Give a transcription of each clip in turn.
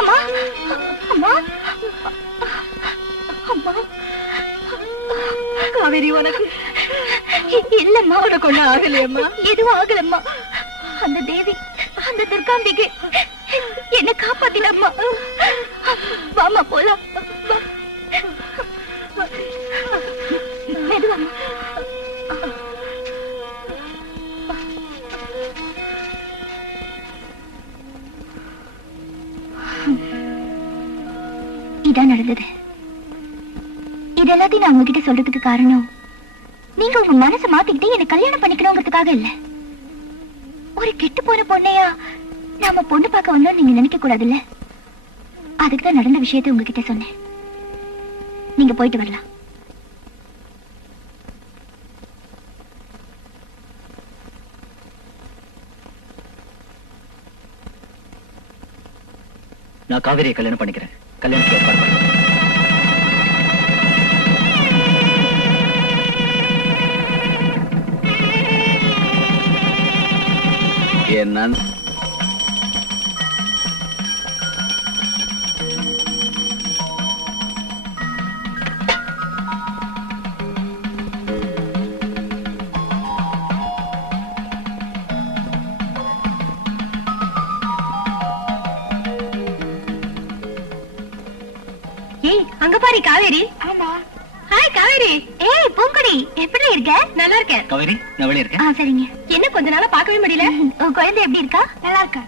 அம்மா அம்மா அம்மா காவேரி உனக்கு இல்லம்மா, உனக்கு ஒண்ணு ஆகலையம்மா. எதுவும் ஆகலம்மா. அந்த தேவி, அந்த துர்காம்பிகை என்ன காப்பாத்தினம்மா. வாமா போலாம். மெதுவாமா. இதான் நடந்தது. இது எல்லாத்தையும் நான் உங்ககிட்ட சொல்றதுக்கு காரணம், நீங்க உங்க மனசை மாத்திக்கிட்டு என்ன கல்யாணம் பண்ணிக்கணுங்கிறதுக்காக இல்ல. ஒரு கெட்டு போன பொண்ணையா நாம பொண்ணு பார்க்க வந்தோம் நீங்க நினைக்க கூடாதுல்ல. அதுக்குதான் நடந்த விஷயத்தை உங்ககிட்ட சொன்னேன். நீங்க போயிட்டு வரலாம். நான் காவேரியை கல்யாணம் பண்ணிக்கிறேன். கல்யாணத்துக்கு ஏற்பாடு பண்ணுறேன். என்ன அங்க பாரு காவேரி. ஆமா. ஹாய் காவேரி. ஏய் பூங்குடி, எப்படி இருக்க? நல்லா இருக்கேன். காவேரி, நான் வெளியே இருக்கேன். சரிங்க. என்ன கொஞ்ச நாளா பார்க்கவே முடியல. உன் குழந்தை எப்படி இருக்கா? நல்லா இருக்கா?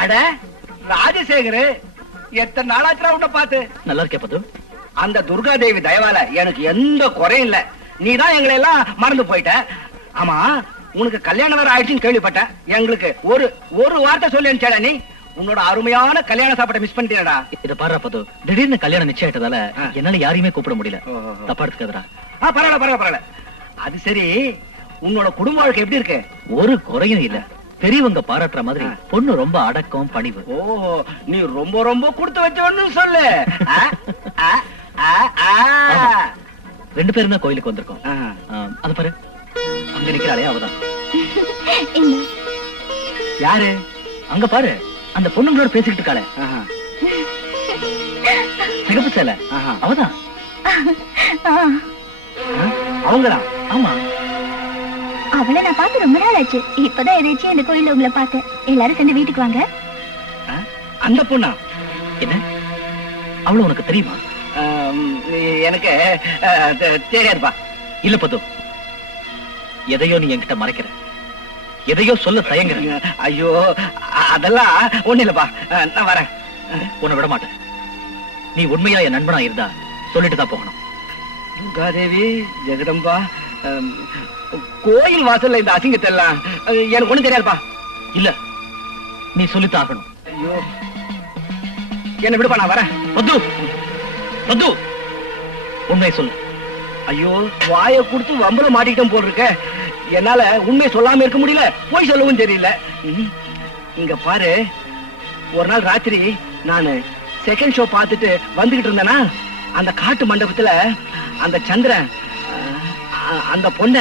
அட ராஜசேகர், எத்தனை நாளாச்சுடா உன்னை பார்த்து. நல்லா இருக்கே பது. அந்த துர்கா தேவி தயவால எனக்கு எந்த குறையும் இல்ல. நீதான் எங்களை எல்லாம் மறந்து போயிட்ட. ஆமா, உனக்கு கல்யாணம் வேற ஆயிடுச்சுன்னு கேள்விப்பட்டேன். எங்களுக்கு ஒரு ஒரு வார்த்தை சொல்லி அனுப்பிச்சா நீ. உன்னோட அருமையான கல்யாண சாப்பாட்டை மிஸ் பண்ணிட்டேடா. இத பாரு பது, திடீர்னு கல்யாணம் நிச்சயம் ஆயிட்டதால என்னால யாரையுமே கூப்பிட முடியல. தப்பா எடுத்துக்காதடா. பரவாயில்ல பரவாயில்ல பரவாயில்ல. அது சரி, உன்னோட குடும்ப வாழ்க்கை எப்படி இருக்கு? ஒரு குறையும் இல்ல. பெரியவங்க பாராட்டுற மாதிரி பொண்ணு ரொம்ப அடக்கம், பணிவு. ஓ, நீ ரொம்ப ரொம்ப கொடுத்து வச்சவன்னு சொல்லு. ரெண்டு பேரும் தான் கோயிலுக்கு வந்திருக்கோம். அது பாரு, அங்க நிக்கிறாளே அவதான். யாரு? அங்க பாரு, அந்த பொண்ணுங்களோட பேசிக்கிட்டு இருக்காளே, சிகப்பு சேலை, அவதான். அவங்களா? ஆமா. அவளை நான் பார்த்து ரொம்ப நாள் ஆச்சு. இப்பதான் எதாச்சும் இந்த கோயில்ல உங்களை பார்த்தேன். எல்லாரும் சேர்ந்து வீட்டுக்கு வாங்க. அந்த பொண்ணா? என்ன, அவளு உனக்கு தெரியுமா? எனக்கு தெரியாதுப்பா. இல்ல பது, எதையோ நீ என்கிட்ட மறைக்கிற, எதையோ சொல்ல தயங்குற. ஐயோ, அதெல்லாம் ஒண்ணு இல்லப்பா. நான் வரேன். உன்னை விட மாட்டேன். நீ உண்மையா என் நண்பனா இருந்தா சொல்லிட்டு தான் போகணும். துர்காதேவி, ஜெகதம்பா, கோயில் வாசல்ல இந்த அசிங்கத்தை எல்லாம் எனக்கு ஒண்ணும் தெரியாதுப்பா. இல்ல, நீ சொல்லித்தான் ஆகணும். ஐயோ, என்ன விடுப்பா, நான் வரேன். பத்து பத்து, உண்மையை சொல்லு. ஐயோ, வாயை கொடுத்து வம்பல மாட்டிக்கிட்டோம் போல் இருக்க. என்னால உண்மையை சொல்லாம இருக்க முடியல, போய் சொல்லவும் தெரியல. இங்க பாரு, ஒரு நாள் ராத்திரி நானு செகண்ட் ஷோ பார்த்துட்டு வந்துகிட்டு இருந்தேனா, அந்த காட்டு மண்டபத்துல அந்த சந்திரன் அந்த பொண்ண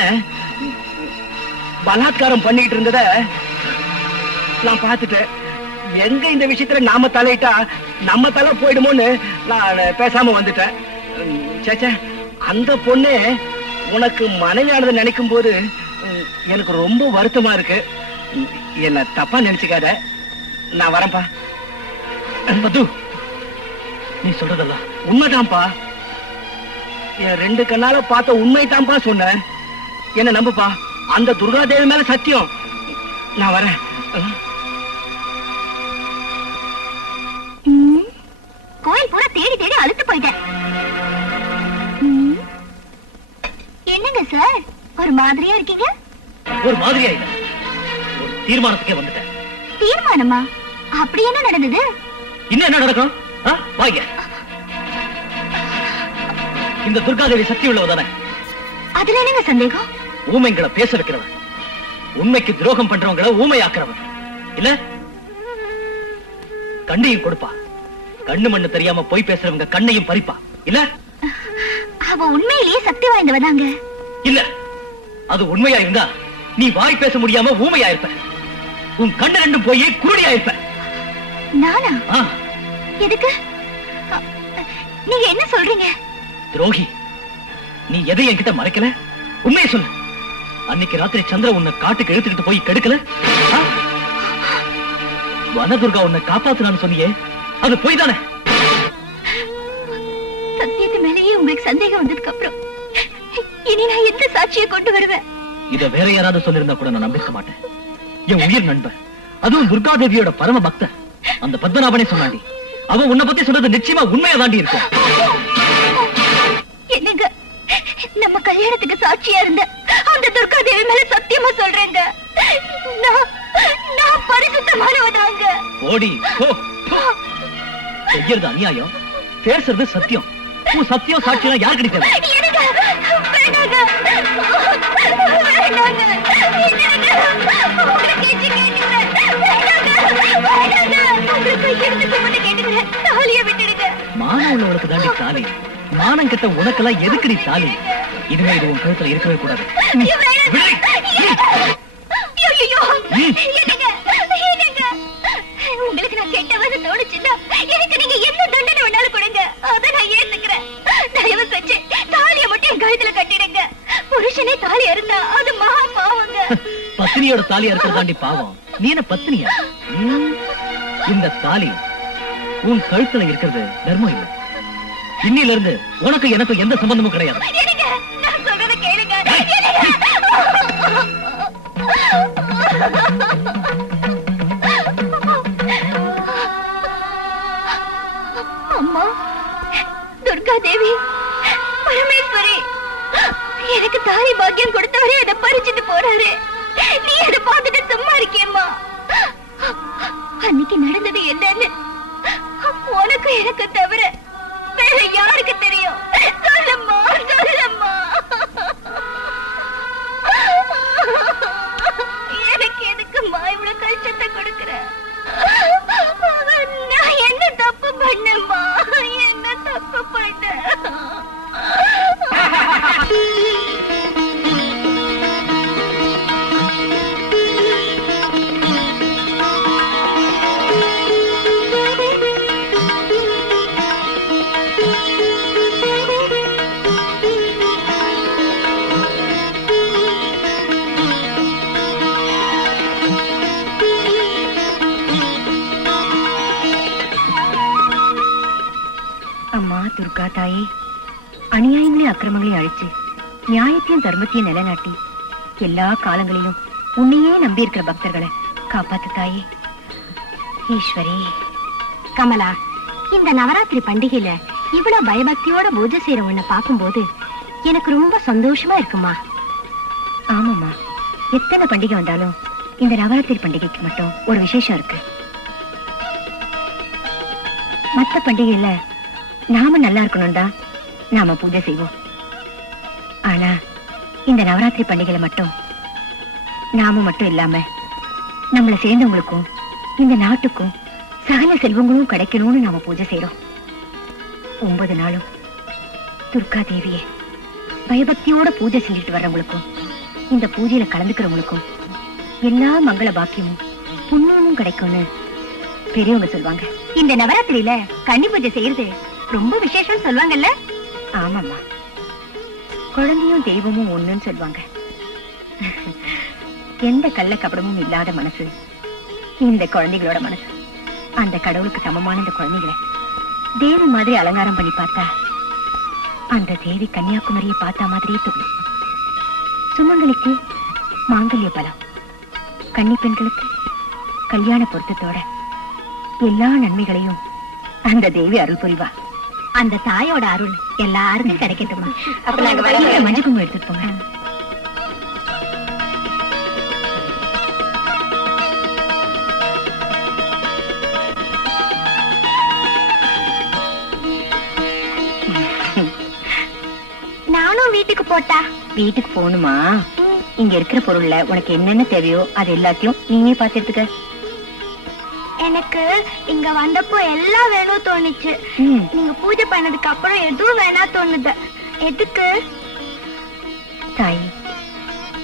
பலாத்காரம் பண்ணிட்டு இருந்தத நான் பார்த்துட்டேன். எங்க இந்த விஷயத்துல நாம தலையிட்டா நம்ம தலை போயிடுமோன்னு நான் பேசாம வந்துட்டேன். சேச்சே, அந்த பொண்ணு உனக்கு மனைவியானதை நினைக்கும் போது எனக்கு ரொம்ப வருத்தமா இருக்கு. என்ன தப்பா நினைச்சுக்காத. நான் வரேன்பா. மது, நீ சொல்றதெல்லாம் உண்மைதான்ப்பா. என் ரெண்டு கண்ணால பார்த்த உண்மைதான்ப்பா சொன்னேன். என்ன நம்புப்பா. அந்த துர்காதேவி மேல சத்தியம். நான் வரேன். கோயில் பூரா தேடி தேடி அழுத்து போயிட்டேன். என்னங்க சார், ஒரு மாதிரியா இருக்கீங்க? ஒரு மாதிரியா இல்ல, ஒரு தீர்மானத்துக்கே வந்துட்டேன். தீர்மானமா? அப்படி என்ன நடந்தது? இன்னும் என்ன நடக்கும்? வாங்க. இந்த துர்காதேவி சக்தி உள்ளவ தானே? அதுல என்னங்க சந்தேகம்? ஊமைங்களை பேச வைக்கிறவன், உண்மைக்கு துரோகம் பண்றவங்களை ஊமையாக்குறவன் இல்ல. கண்ணையும் கொடுப்பா, கண்ணு மண்ணு தெரியாம போய் பேசுறவங்க கண்ணையும் பறிப்பா இல்ல. அவ உண்மையிலேயே சக்தி வாய்ந்தவதாங்க. இல்ல, அது உண்மையா இருந்தா நீ வாய் பேச முடியாம ஊமையா இருப்ப. உன் கண்ணு ரெண்டும் போய் குருடியா இருப்ப. நானா? எதுக்கு? நீங்க என்ன சொல்றீங்க? துரோகி, நீ எதை என்கிட்ட மறைக்கல? உண்மையை சொல்லு. அன்னைக்கு ராத்திரி சந்திர உன்னை காட்டுக்கு இழுத்துக்கிட்டு போய் கெடுக்கல? வனதுர்கா உன்னை காப்பாத்துனான்னு சொன்னியே, அது போய் தானே? சத்தியத்து மேலேயே உங்களுக்கு சந்தேகம் வந்ததுக்கு அப்புறம் இனி நான் எந்த சாட்சியை கொண்டு வருவேன்? இத வேற யாராவது சொல்லிருந்தா கூட நான் நம்பிக்க மாட்டேன். என் உயிர் நண்பன், அதுவும் துர்காதேவியோட பரம பக்தன் அந்த பத்மநாபனே சொன்னாண்டி. அவன் உன்னை பத்தி சொல்றது நிச்சயமா உண்மையா தாண்டி இருக்கும். என்னங்க, நம்ம கல்யாணத்துக்கு சாட்சியா இருந்த அந்த துர்காதேவி மேல சத்தியமா சொல்றேங்க, நான் பரிசுத்தமானவதாங்க. ஓடி போ. செய்யறது அநியாயம், பேசுறது சத்தியம். உன் சத்தியம் சாட்சியம் யாரு கிடைக்காது. மானம் உள்ளவனுக்கு தாண்டி தாலி, மானம் கெட்ட உனக்கெல்லாம் எதுக்கு நீ தாலி? இதுவே இது உன் கழுத்துல இருக்கவே கூடாது. உங்களுக்கு நான் கெட்டவன்னு தோணுச்சுன்னா எனக்கு நீங்க என்ன தண்டனை வேணாலும் கொடுங்க, அதை நான் ஏத்துக்கிறேன். தயவு செஞ்சு தாலியை மட்டும் என் கழுத்துல கட்டிடுங்க. புருஷனே தாலி இருந்தா அது மகா பாவங்க. பத்தினியோட தாலியா இருக்கிறதாண்டி பாவம். நீ என்ன பத்தினியா? இந்த தாலி உன் கழுத்துல இருக்கிறது தர்மம் இல்லை. இன்னில இருந்து உனக்கு எனக்கு எந்த சம்பந்தமும் கிடையாது. நான் சொல்றத கேளுங்க. அம்மா, துர்காதேவி, பரமேஸ்வரி, எனக்கு தாலி பாக்கியம் கொடுத்தவரே அதை பறிச்சுட்டு போறாரு. நீ அதை பார்த்துட்டு சும்மா இருக்கியம்மா? அன்னைக்கு நடந்தது என்னன்னு உனக்கு எனக்கு தவிர வேற யாருக்கு தெரியும்? சொல்லம்மா, சொல்லம்மா. எனக்கு எதுக்கும்மா இவ்வளவு கஷ்டத்தை கொடுக்கிற? நான் என்ன தப்பு பண்ணம்மா? என்ன தப்பு பண்ண? அம்மா துர்கா தாயே, அநியாயங்களையும் அக்கிரமங்களையும் அழிச்சு நியாயத்தையும் தர்மத்தையும் நிலைநாட்டி எல்லா காலங்களிலும் உன்னையே நம்பி இருக்கிற பக்தர்களை காப்பாத்து தாயே. ஈஸ்வரி. கமலா, இந்த நவராத்திரி பண்டிகையில இவ்வளவு பயபக்தியோட பூஜை செய்யற உன்னை பார்க்கும்போது எனக்கு ரொம்ப சந்தோஷமா இருக்குமா. ஆமாம்மா, எத்தனை பண்டிகை வந்தாலும் இந்த நவராத்திரி பண்டிகைக்கு மட்டும் ஒரு விசேஷம் இருக்கு. மத்த பண்டிகையில நாம நல்லா இருக்கணும் தான் நாம பூஜை செய்வோம். ஆனா இந்த நவராத்திரி பண்டிகையில மட்டும் நாம மட்டும் இல்லாம நம்மள சேர்ந்தவங்களுக்கும் இந்த நாட்டுக்கும் சகல செல்வங்களும் கிடைக்கணும்னு நாம பூஜை செய்யறோம். 9 நாளும் துர்கா தேவியே பயபக்தியோட பூஜை செஞ்சுட்டு வர்றவங்களுக்கும் இந்த பூஜையில கலந்துக்கிறவங்களுக்கும் எல்லா மங்கள பாக்கியமும் புண்ணியமும் கிடைக்கும்னு பெரியவங்க சொல்லுவாங்க. இந்த நவராத்திரியில கன்னி பூஜை செய்யறது ரொம்ப விசேஷம் சொல்லுவாங்கல்ல? ஆமாம்மா, குழந்தையும் தெய்வமும் ஒண்ணுன்னு சொல்லுவாங்க. எந்த கள்ள கபடமும் இல்லாத மனசு இந்த குழந்தைகளோட மனசு. அந்த கடவுளுக்கு சமமான இந்த குழந்தைகளை தேவி மாதிரி அலங்காரம் பண்ணி பார்த்தா அந்த தேவி கன்னியாகுமரியை பார்த்தா மாதிரியே தோணும். சுமங்கலிக்கு மாங்கல்ய பலம், கன்னி பெண்களுக்கு கல்யாண பொருத்தத்தோட எல்லா நன்மைகளையும் அந்த தேவி அருள் புரிவா. அந்த தாயோட அருள் எல்லாருக்கும் கிடைக்கட்டுமா? அப்ப நாங்க மஞ்சள் குங்குமம் எடுத்துட்டு போங்க. நானும் வீட்டுக்கு போட்டா? வீட்டுக்கு போகணுமா? இங்க இருக்கிற பொருள்ல உனக்கு என்னென்ன தேவையோ அது எல்லாத்தையும் நீயே பார்த்து எடுத்துக்க. எனக்கு இங்க வந்தப்போ எல்லாம் வேணும் தோணுச்சு. நீங்க பூஜை பண்ணதுக்கு அப்புறம் எதுவும் வேணா தோணுது. எதுக்கு? தாய்,